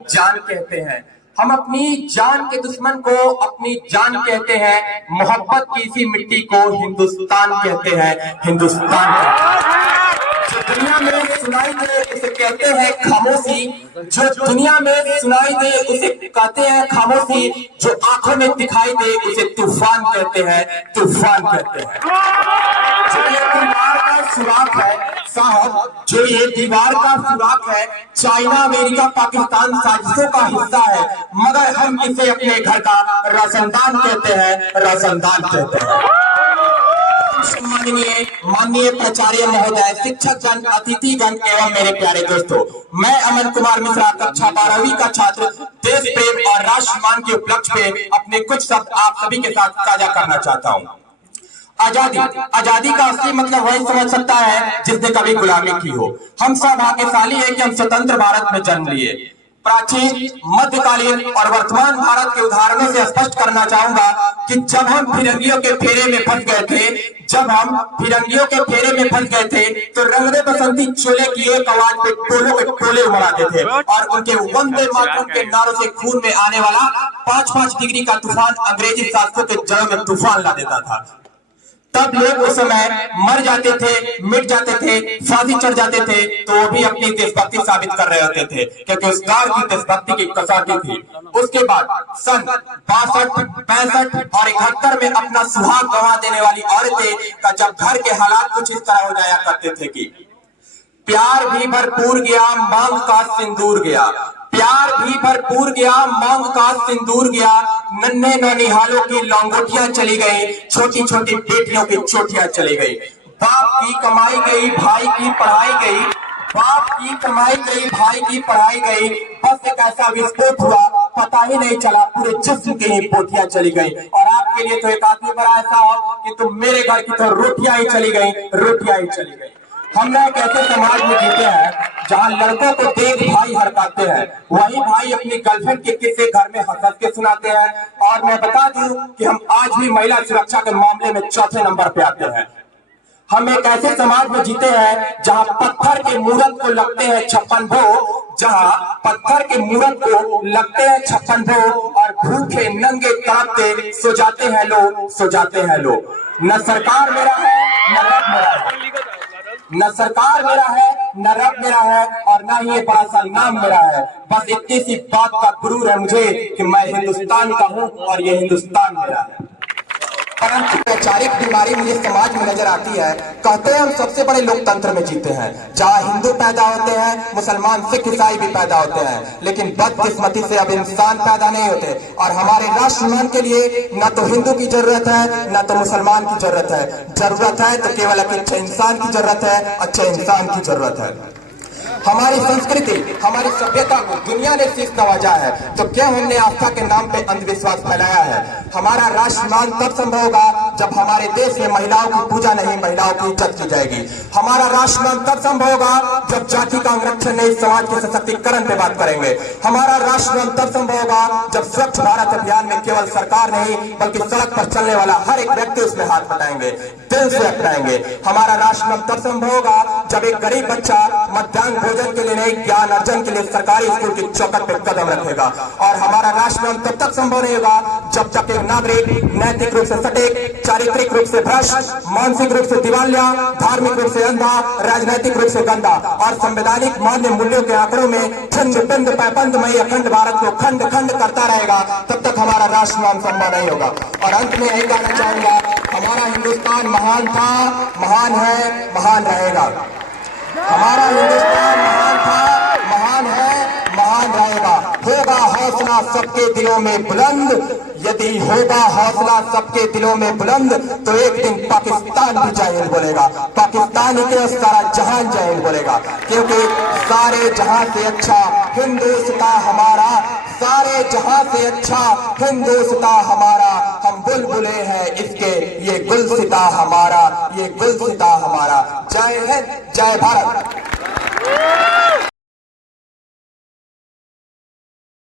जान कहते हैं। हम अपनी जान के दुश्मन को अपनी जान कहते हैं। मोहब्बत की इसी मिट्टी को हिंदुस्तान कहते हैं। हिंदुस्तान जो दुनिया में सुनाई दे उसे कहते हैं खामोशी। जो दुनिया में सुनाई दे उसे कहते हैं खामोशी। जो आंखों में दिखाई दे उसे तूफान कहते हैं। तूफान कहते हैं। जो ये दीवार का सुराख है साहब, जो ये दीवार का सुराख है, चाइना अमेरिका पाकिस्तान साजिशों का हिस्सा है, मगर हम इसे अपने घर का रोशनदान कहते हैं। रोशनदान कहते हैं। माननीय प्राचार्य महोदय, शिक्षक जन, अतिथिगण एवं मेरे प्यारे दोस्तों, मैं अमन कुमार मिश्रा कक्षा 12वीं का छात्र देश प्रेम और राष्ट्रमान के उपलक्ष्य पे अपने कुछ शब्द आप सभी के साथ साझा करना चाहता हूँ। आजादी का असली मतलब वही समझ सकता है जिसने कभी गुलामी की हो। हम सब भाग्यशाली है कि हम स्वतंत्र भारत में जन्म लिए। प्राचीन, मध्यकालीन और वर्तमान भारत के उदाहरणों से स्पष्ट करना चाहूंगा कि जब हम फिरंगियों के फेरे में फंस गए थे, तो रंगदे बसंती चोले की एक आवाज पे टोलों के टोले उमड़ाते थे और उनके वंदे मातरम के नारों से खून में आने वाला 5-5 डिग्री का तूफान अंग्रेजी शासकों के जड़ों में तूफान ला देता था। तब लोग उस समय मर जाते थे, मिट जाते थे, फांसी चढ़ जाते थे, तो वो भी अपनी देशभक्ति साबित कर रहे होते थे, क्योंकि उस काल की देशभक्ति की कसौटी थी। उसके बाद सन 62, 65 और 71 में अपना सुहाग गंवा देने वाली औरतें का जब घर के हालात कुछ इस तरह हो जाया करते थे कि प्यार भी भरपूर गया, मांग का सिंदूर गया। प्यार भी भरपूर गया, मांग का सिंदूर गया। नन्हे नौनिहालों की लौंगोटियां चली गई, छोटी छोटी बेटियों की चोटियां चली गई। बाप की कमाई गई, भाई की पढ़ाई गई। बाप की कमाई गई, भाई की पढ़ाई गई। बस एक ऐसा विस्फोट हुआ, पता ही नहीं चला, पूरे जिस्म की ही बोटियां चली गई। और आपके लिए तो एक आदमी बड़ा ऐसा हो कि तुम मेरे घर की तो रोटियां ही चली गई, रोटियां ही चली गई। हम लोग ऐसे समाज में जीते हैं जहां लड़कों को देख भाई हड़काते हैं, वही भाई अपनी गर्लफ्रेंड के किस्से घर में हंस के सुनाते हैं। और मैं बता दूं कि हम आज भी महिला सुरक्षा के मामले में चौथे नंबर पे आते हैं। हम एक ऐसे समाज में जीते हैं जहां पत्थर के मूरत को लगते हैं 56 भोग, जहां पत्थर के मूरत को लगते हैं 56 भोग और भूखे नंगे तड़पते सो जाते हैं लोग, सो जाते हैं लोग। न सरकार मेरा है न रब मेरा है, न सरकार मेरा है न रब मेरा है, और न ही ये बड़ा सा नाम मेरा है। बस इतनी सी बात का गुरूर है मुझे कि मैं हिंदुस्तान का हूँ और ये हिंदुस्तान मेरा है। परंतु वैचारिक बीमारी मुझे समाज में नजर आती है। कहते हैं हम सबसे बड़े लोकतंत्र में जीते हैं, जहाँ हिंदू पैदा होते हैं, मुसलमान, सिख, ईसाई भी पैदा होते हैं, लेकिन बदकिस्मती से अब इंसान पैदा नहीं होते। और हमारे राष्ट्रमान के लिए न तो हिंदू की जरूरत है न तो मुसलमान की जरूरत है। जरूरत है तो केवल एक अच्छे इंसान की जरूरत है, अच्छे इंसान की जरूरत है। हमारी संस्कृति, हमारी सभ्यता को दुनिया ने शीश नवाजा है, तो क्या हमने आस्था के नाम पे अंधविश्वास फैलाया है? हमारा राष्ट्रमान तब संभव होगा जब हमारे देश में महिलाओं की पूजा नहीं, महिलाओं की इज्जत की जाएगी। हमारा राष्ट्रमान तब संभव होगा जब जाति का संरक्षण नहीं, समाज के सशक्तिकरण पे बात करेंगे। हमारा राष्ट्रमान तब संभव होगा जब स्वच्छ भारत अभियान में केवल सरकार नहीं बल्कि सड़क पर चलने वाला हर एक व्यक्ति उसमें हाथ बटाएंगे, दिल से अपनाएंगे। हमारा राष्ट्रमान तब संभव होगा जब एक गरीब बच्चा मध्याह्न भोजन के लिए नहीं, ज्ञान अर्जन के लिए सरकारी स्कूल की चौखट पे कदम रखेगा। और हमारा राष्ट्रमान तब तक संभव नहीं होगा जब तक एक नागरिक नैतिक रूप से सटीक, चारित्रिक रूप से भ्रष्ट, मानसिक रूप से दिवालिया, धार्मिक रूप से अंधा, राजनीतिक रूप से गंदा और संवैधानिक मान्य मूल्यों के आंकड़ों में छंद पिंड पैपंदमयी अखंड भारत को खंड खंड करता रहेगा, तब तक हमारा राष्ट्रमान संभव नहीं होगा। और अंत में यही कहना चाहूंगा, हमारा हिंदुस्तान महान था, महान है, महान रहेगा। हमारा हिंदुस्तान महान था, महान है, महान रहेगा। होगा हौसला सबके दिलों में बुलंद, यदि होगा हौसला सबके दिलों में बुलंद, तो एक दिन पाकिस्तान भी जय हिंद बोलेगा। पाकिस्तान ही के सारा जहान जय हिंद बोलेगा, क्योंकि सारे जहां से अच्छा हिंदुस्तान हमारा, सारे जहां से अच्छा हिंदुस्तान हमारा। हम बुलबुले हैं इसके, ये गुलसिता हमारा, ये गुलसिता हमारा। जय हिंद, जय भारत।